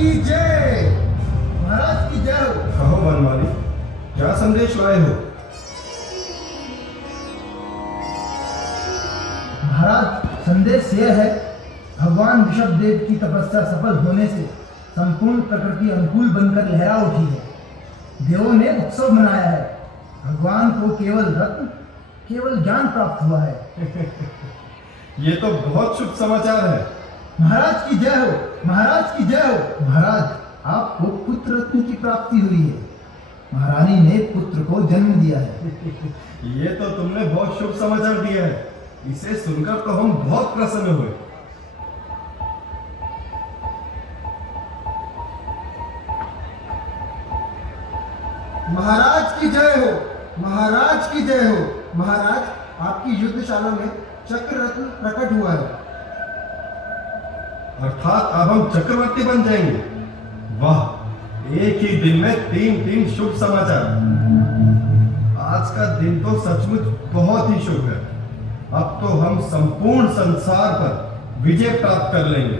की जय। महाराज की जय हो। कहो बनवाली, क्या संदेश लाए हो? महाराज, संदेश यह है, भगवान ऋषभदेव की तपस्या सफल होने से संपूर्ण प्रकृति अनुकूल बनकर लहरा उठी है। देवों ने उत्सव मनाया है। भगवान को केवल रत्न, केवल ज्ञान प्राप्त हुआ है। ये तो बहुत शुभ समाचार है। महाराज की जय हो। महाराज की जय हो। महाराज, आपको पुत्र रत्न की प्राप्ति हुई है। महारानी ने पुत्र को जन्म दिया है। ये तो तुमने बहुत शुभ समाचार दिया है। इसे सुनकर तो हम बहुत प्रसन्न हुए। महाराज की जय हो। महाराज की जय हो। महाराज, आपकी युद्धशाला में चक्र रत्न प्रकट हुआ है। अर्थात अब हम चक्रवर्ती बन जाएंगे। वाह, एक ही दिन में तीन तीन शुभ समाचार। आज का दिन तो सचमुच बहुत ही शुभ है। अब तो हम संपूर्ण संसार पर विजय प्राप्त कर लेंगे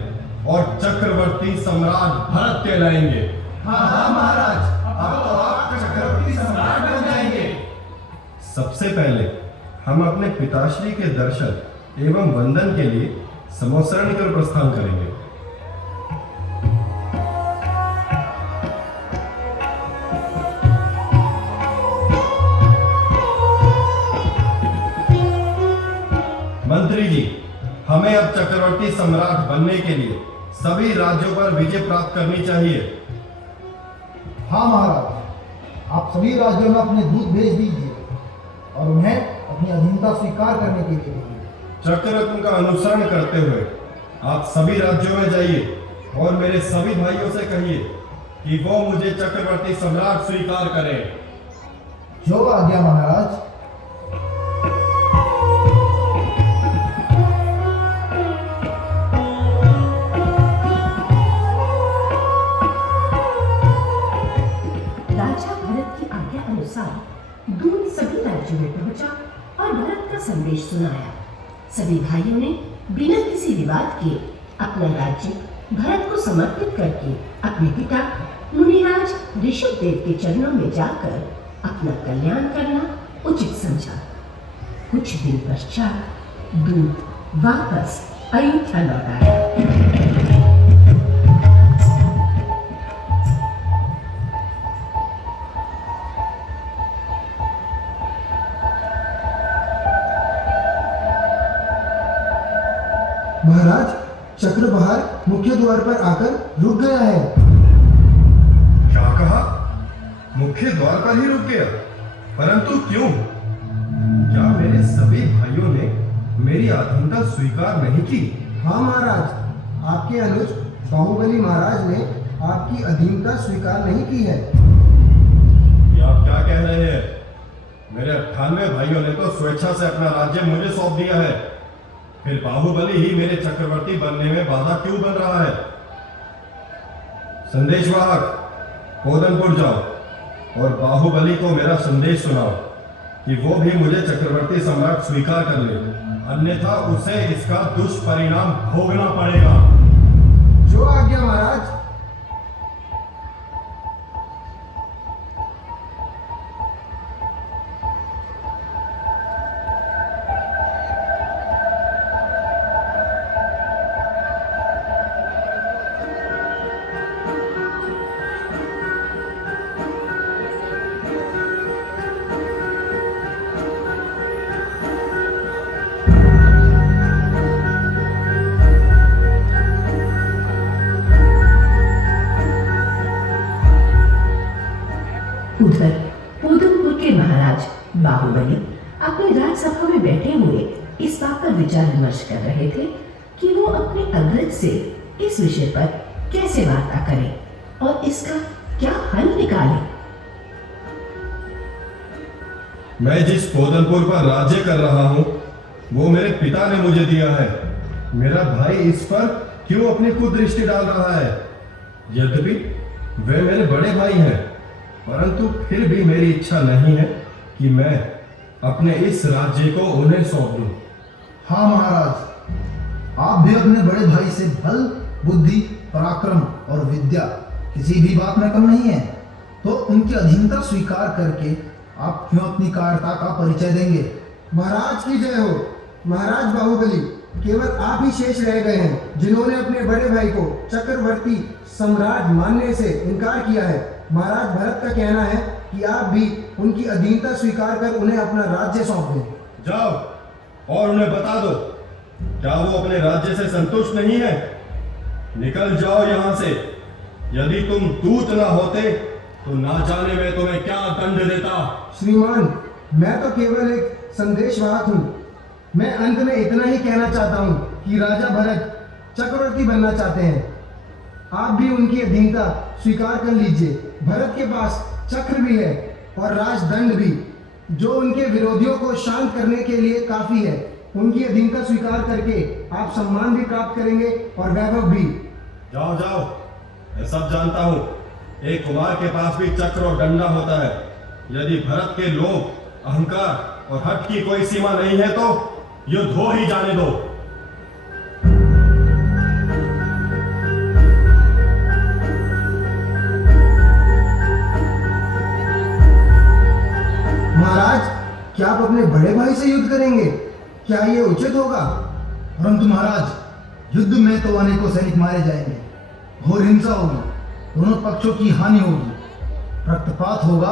और चक्रवर्ती सम्राट भरत कहलाएंगे। हाँ हाँ महाराज, अब तो आप चक्रवर्ती सम्राट बन जाएंगे। सबसे पहले हम अपने पिताश्री के दर्शन एवं वंदन के लिए समोसरण कर प्रस्थान करेंगे। मंत्री जी, हमें अब चक्रवर्ती सम्राट बनने के लिए सभी राज्यों पर विजय प्राप्त करनी चाहिए। हाँ महाराज, आप सभी राज्यों में अपने दूत भेज दीजिए और उन्हें अपनी अधीनता स्वीकार करने के लिए कहिए। चक्ररत्न का अनुसरण करते हुए आप सभी राज्यों में जाइए और मेरे सभी भाइयों से कहिए कि वो मुझे चक्रवर्ती सम्राट स्वीकार करें। जो आज्ञा महाराज। राजा भरत की आज्ञा अनुसार दूत सभी राज्यों में पहुंचा और भरत का संदेश सुनाया। सभी भाइयों ने बिना किसी विवाद के अपना राज्य भरत को समर्पित करके अपने पिता मुनिराज ऋषभदेव के चरणों में जाकर अपना कल्याण करना उचित समझा। कुछ दिन पश्चात दूत वापस अयोध्या लौट आया। महाराज, चक्रबहार मुख्य द्वार पर आकर रुक गया है। क्या कहा? मुख्य द्वार पर ही रुक गया? परंतु क्यों? क्या मेरे सभी भाइयों ने मेरी अधीनता स्वीकार नहीं की? हाँ महाराज, आपके अनुज बाहुबली महाराज ने आपकी अधीनता स्वीकार नहीं की है। ये आप क्या कह रहे हैं? मेरे 98 भाइयों ने तो स्वेच्छा से अपना राज्य मुझे सौंप दिया है। फिर बाहुबली ही मेरे चक्रवर्ती बनने में बाधा क्यों बन रहा है? संदेशवाहक, कोदनपुर जाओ और बाहुबली को मेरा संदेश सुनाओ कि वो भी मुझे चक्रवर्ती सम्राट स्वीकार कर ले, अन्यथा उसे इसका दुष्परिणाम भोगना पड़ेगा। जो आज्ञा महाराज। उधर उदयपुर के महाराज बाहुबली अपनी राजसभा में बैठे हुए इस बात पर विचार विमर्श कर रहे थे कि वो अपने अग्रज से इस विषय पर कैसे वार्ता करें और इसका क्या हल निकालें। मैं जिस कोदनपुर पर राज्य कर रहा हूं, वो मेरे पिता ने मुझे दिया है। मेरा भाई इस पर क्यों अपनी कुदृष्टि डाल रहा है? यद्यपि वे मेरे बड़े भाई हैं, परंतु फिर भी मेरी इच्छा नहीं है कि मैं अपने इस राज्य को उन्हें सौंप दूं। हाँ महाराज, आप भी अपने बड़े भाई से बल, बुद्धि पराक्रम और विद्या किसी भी बात में कम नहीं है, तो उनकी अधीनता स्वीकार करके आप क्यों अपनी कायरता का परिचय देंगे? महाराज की जय हो। महाराज बाहुबली, केवल आप ही शेष रह गए हैं जिन्होंने अपने बड़े भाई को चक्रवर्ती सम्राट मानने से इनकार किया है। महाराज भरत का कहना है कि आप भी उनकी अधीनता स्वीकार कर उन्हें अपना राज्य सौंप दें। जाओ और उन्हें बता दो, क्या वो अपने राज्य से संतुष्ट नहीं है? निकल जाओ यहाँ से। यदि तुम दूत ना होते तो ना जाने में तुम्हें क्या दंड देता। श्रीमान, मैं तो केवल एक संदेशवाहक हूँ। मैं अंत में इतना ही कहना चाहता हूँ कि राजा भरत चक्रवर्ती बनना चाहते हैं। आप भी उनकी अधीनता स्वीकार कर लीजिए। भरत के पास चक्र भी है और राजदंड भी, जो उनके विरोधियों को शांत करने के लिए काफी है। उनकी अधीनता स्वीकार करके आप सम्मान भी प्राप्त करेंगे और वैभव भी। जाओ जाओ, मैं सब जानता हूँ। एक कुमार के पास भी चक्र और डंडा होता है। यदि भरत के लोभ, अहंकार और हठ की कोई सीमा नहीं है तो युद्ध हो ही जाने दो। महाराज, क्या आप अपने बड़े भाई से युद्ध करेंगे? क्या ये उचित होगा? परंतु महाराज, युद्ध में तो अनेकों सैनिक मारे जाएंगे, घोर हिंसा होगी, दोनों पक्षों की हानि होगी, रक्तपात होगा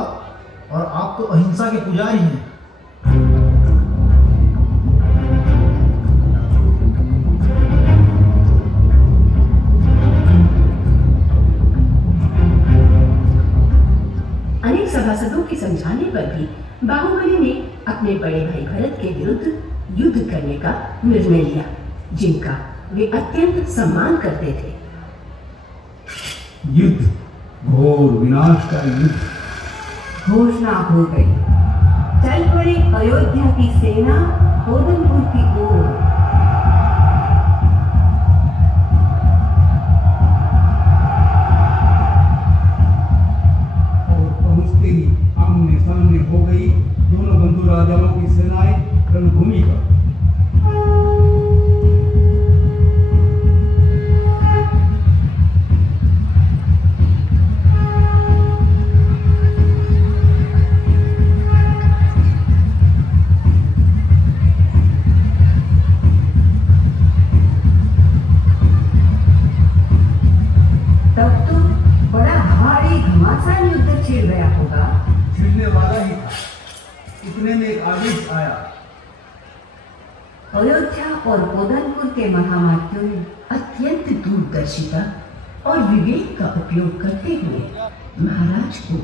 और आप तो अहिंसा के पुजारी हैं। अनेक सभासदों के समझाने पर भी बाहुबली ने अपने बड़े भाई भरत के विरुद्ध युद्ध करने का निर्णय लिया, जिनका वे अत्यंत सम्मान करते थे। युद्ध, घोर विनाश का युद्ध। घोषणा हो गई। चल पड़ी अयोध्या की सेना कोदनपुर की ओर। और पहुंचते ही आमने सामने हो गई दोनों बंधु राजाओं की सेनाएं रणभूमि पर। तब तो बड़ा भारी घमासान युद्ध छिड़ गया होगा। छिड़ने वाला ही था, इतने में एक आदेश आया। अयोध्या और कोदनपुर के महामात्यों ने अत्यंत दूरदर्शिता और विवेक का उपयोग करते हुए महाराज को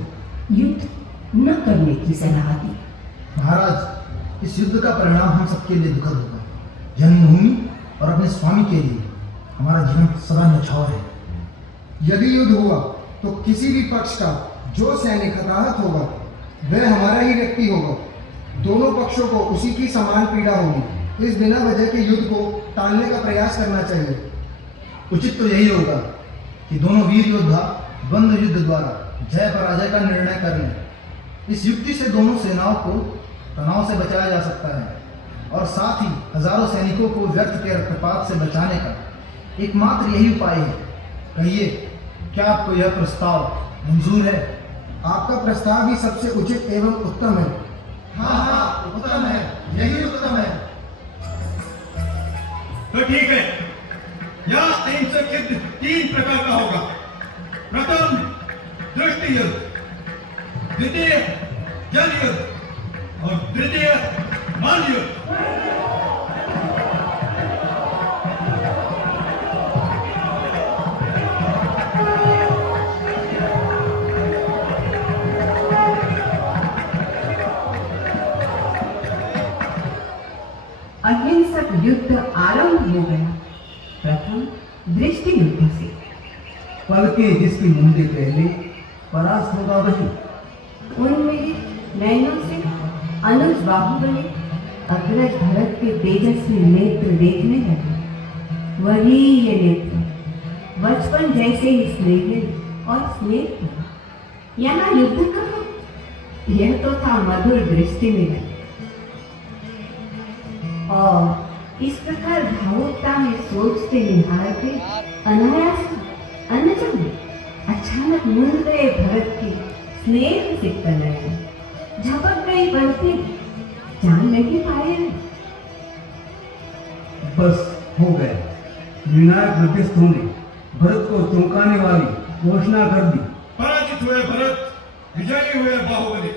युद्ध न करने की सलाह दी। महाराज, इस युद्ध का परिणाम हम सबके लिए दुखद होगा। जन्मभूमि और अपने स्वामी के लिए हमारा जीवन सदा न्यौछावर है। यदि युद्ध हुआ तो किसी भी पक्ष का जो सैनिक हताहत होगा वह हमारा ही व्यक्ति होगा। दोनों पक्षों को उसी की समान पीड़ा होगी। इस बिना वजह के युद्ध को टालने का प्रयास करना चाहिए। उचित तो यही होगा कि दोनों वीर योद्धा द्वंद्व युद्ध द्वारा जय पराजय का निर्णय कर लें। इस युक्ति से दोनों सेनाओं को तनाव से बचाया जा सकता है और साथ ही हजारों सैनिकों को व्यर्थ के रक्तपात से बचाने का एकमात्र यही उपाय है। कहिए, क्या आपको यह प्रस्ताव मंजूर है? आपका प्रस्ताव ही सबसे उचित एवं उत्तम है। हाँ, उत्तम है, यही उत्तम है। तो ठीक है, यह अहिंसक युद्ध 3 प्रकार का होगा। प्रथम दृष्टि युद्ध, द्वितीय जल युद्ध और तृतीय मान युद्ध। अहिंसक युद्ध आरंभ हो गया। प्रथम दृष्टि युद्ध से। पल के जिसकी मुंडे पहले परास्त होगा वही। उन मेरे नैनों से अनुज बाहुबली अग्रज भरत के तेजस्वी नेत्र देखने लगे। वही ये नेत्र बचपन जैसे ही स्नेहित और स्नेह। यहाँ युद्ध कहाँ, यह तो था मधुर दृष्टि मिलन। और इस प्रकार भावुकता में सोचते निहारते अनायास अनुजन ने अचानक मुड़ गए भरत की स्नेह से तनय, झपक गई बढ़ती, जान नहीं पाए। बस हो गए। निर्णायक मध्यस्थों ने भरत को चौंकाने वाली घोषणा कर दी। पराजित हुए भरत, विजयी हुए बाहुबली।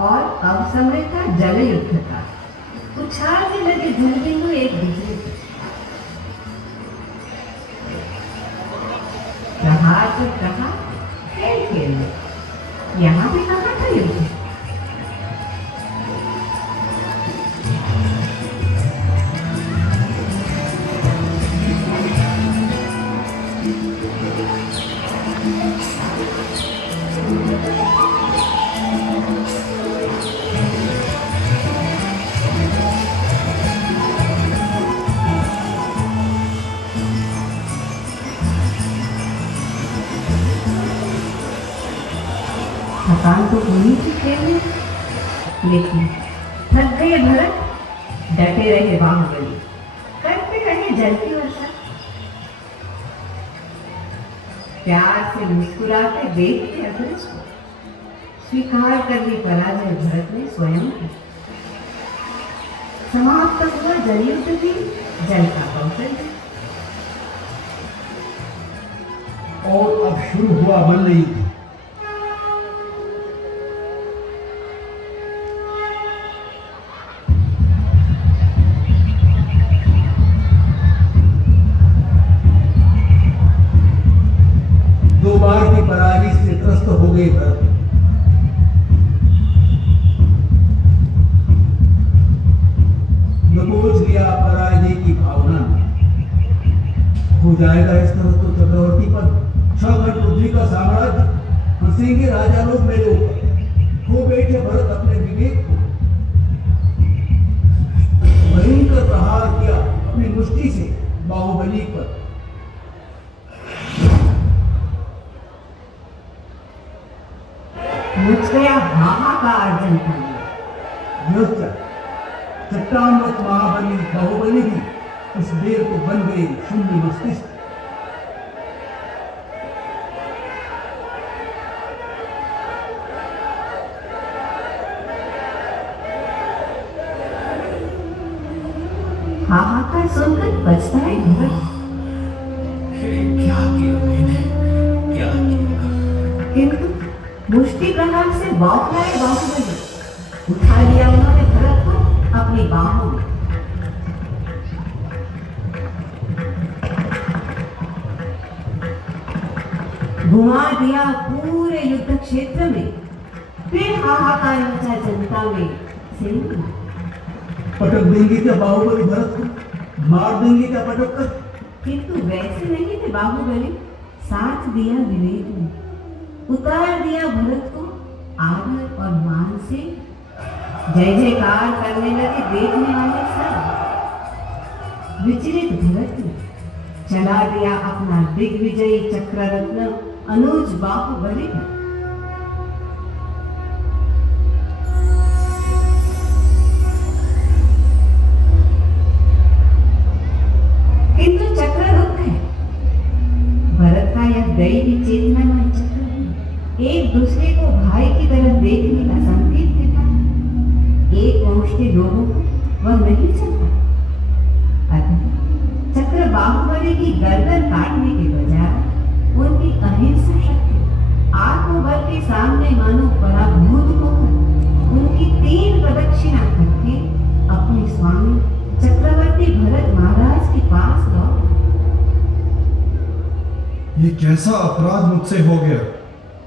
और अब समय था जल युद्ध का। उछालने लगे जलबिंदु एक दूसरे से। प्रहार पर प्रहार, खेल खेल में। यहाँ भी कहाँ था युद्ध? थकान तो होनी थी खेल में, लेकिन थक गए भरत, डटे रहे बाहुबली, करते रहे जल की वर्षा। प्यार से मुस्कुराते देखते अग्रज को, स्वीकार कर ली पराजय भरत ने स्वयं की। समाप्त हुआ जल युद्ध भी, जल का कौशल भी। और अब शुरू हुआ मल्ल युद्ध। दो बार की पराजय से त्रस्त हो गए भरत। दबोच लिया पराजय की भावना में। हो जाएगा इस तरह तो चक्रवर्ती पर 6 घट पृथ्वी का साम्राज्य, हंसेंगे राजा लोग मेरे ऊपर। खो बैठे भरत अपने विवेक को। भयंकर प्रहार किया अपनी मुष्टि से बाहुबली पर। मुझ गया हाहाकार जनता में। चट्टानवत महाबली बाहुबली भी इस देर को बन गए शून्य मस्तिष्क। हाहाकार सुनकर बचता है भरत, क्या किया मैंने, क्या किया? किंतु मुष्टि प्रहार से बौखलाए बाहुबली, उठा लिया उन्होंने भरत को अपनी बाहों में। घुमा दिया पूरे युद्ध क्षेत्र में, फिर हाहाकार मचा जनता में। सिंह पटक देंगे क्या बाहुबली भरत को? मार देंगे क्या पटक कर? किंतु वैसे नहीं थे बाहुबली, साथ दिया विवेक ने, उतार दिया भरत को आदर और मान से। जय जयकार करने लगे देखने वाले सब। विचलित भरत ने चला दिया अपना दिग्विजयी चक्ररत्न अनुज बाहुबली को। किंतु चक्र रुक है। भरत का यह दैवी चेतनामय चक्र एक दूसरे को भाई की तरह देखने का संकेत देता है। एक वंश के लोगों को वह नहीं चलता। अतः चक्र बाहुबली की गर्दन काटने के बजाय उनकी अहिंसा शक्ति आत्मबल के सामने मानो पराभूत होकर उनकी 3 प्रदक्षिणा करके अपने स्वामी चक्रवर्ती भरत महाराज के पास लौट। ये कैसा अपराध मुझसे हो गया?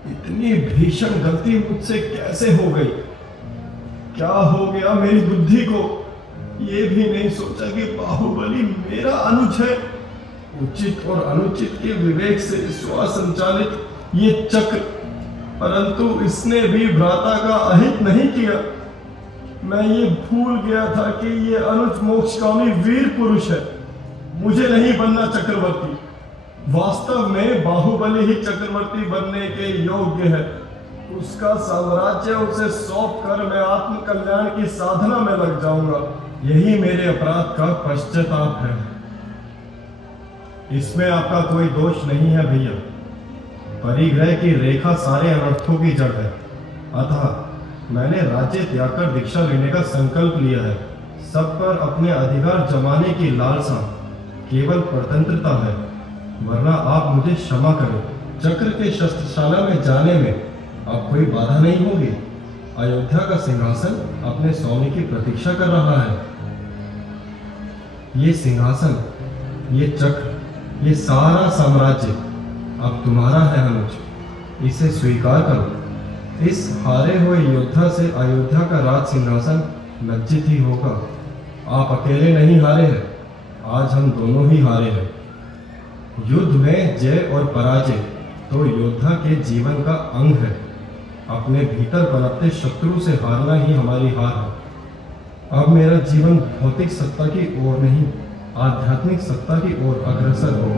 इतनी भीषण गलती मुझसे कैसे हो गई? क्या हो गया मेरी बुद्धि को? ये भी नहीं सोचा कि बाहुबली मेरा अनुज है। उचित और अनुचित के विवेक से स्वसंचालित ये चक्र, परंतु इसने भी भ्राता का अहित नहीं किया। मैं ये भूल गया था कि ये अनुज मोक्षकामी वीर पुरुष है। मुझे नहीं बनना चक्रवर्ती। वास्तव में बाहुबली ही चक्रवर्ती बनने के योग्य है। उसका साम्राज्य उसे सौंप कर मैं आत्म कल्याण की साधना में लग जाऊंगा। यही मेरे अपराध का पश्चाताप है। इसमें आपका कोई दोष नहीं है भैया। परिग्रह की रेखा सारे अनर्थों की जड़ है। अतः मैंने राज्य त्याग कर दीक्षा लेने का संकल्प लिया है। सब पर अपने अधिकार जमाने की लालसा केवल परतंत्रता है, वरना आप मुझे क्षमा करें। चक्र के शस्त्रशाला में जाने में अब कोई बाधा नहीं होगी। अयोध्या का सिंहासन अपने स्वामी की प्रतीक्षा कर रहा है। ये सिंहासन, ये चक्र, ये सारा साम्राज्य अब तुम्हारा है अनुज। इसे स्वीकार करो। इस हारे हुए योद्धा से अयोध्या का राज सिंहासन लज्जित ही होगा। आप अकेले नहीं हारे हैं, आज हम दोनों ही हारे हैं। युद्ध में जय और पराजय तो योद्धा के जीवन का अंग है। अपने भीतर पनपते शत्रु से हारना ही हमारी हार है। अब मेरा जीवन भौतिक सत्ता की ओर नहीं, आध्यात्मिक सत्ता की ओर अग्रसर हो।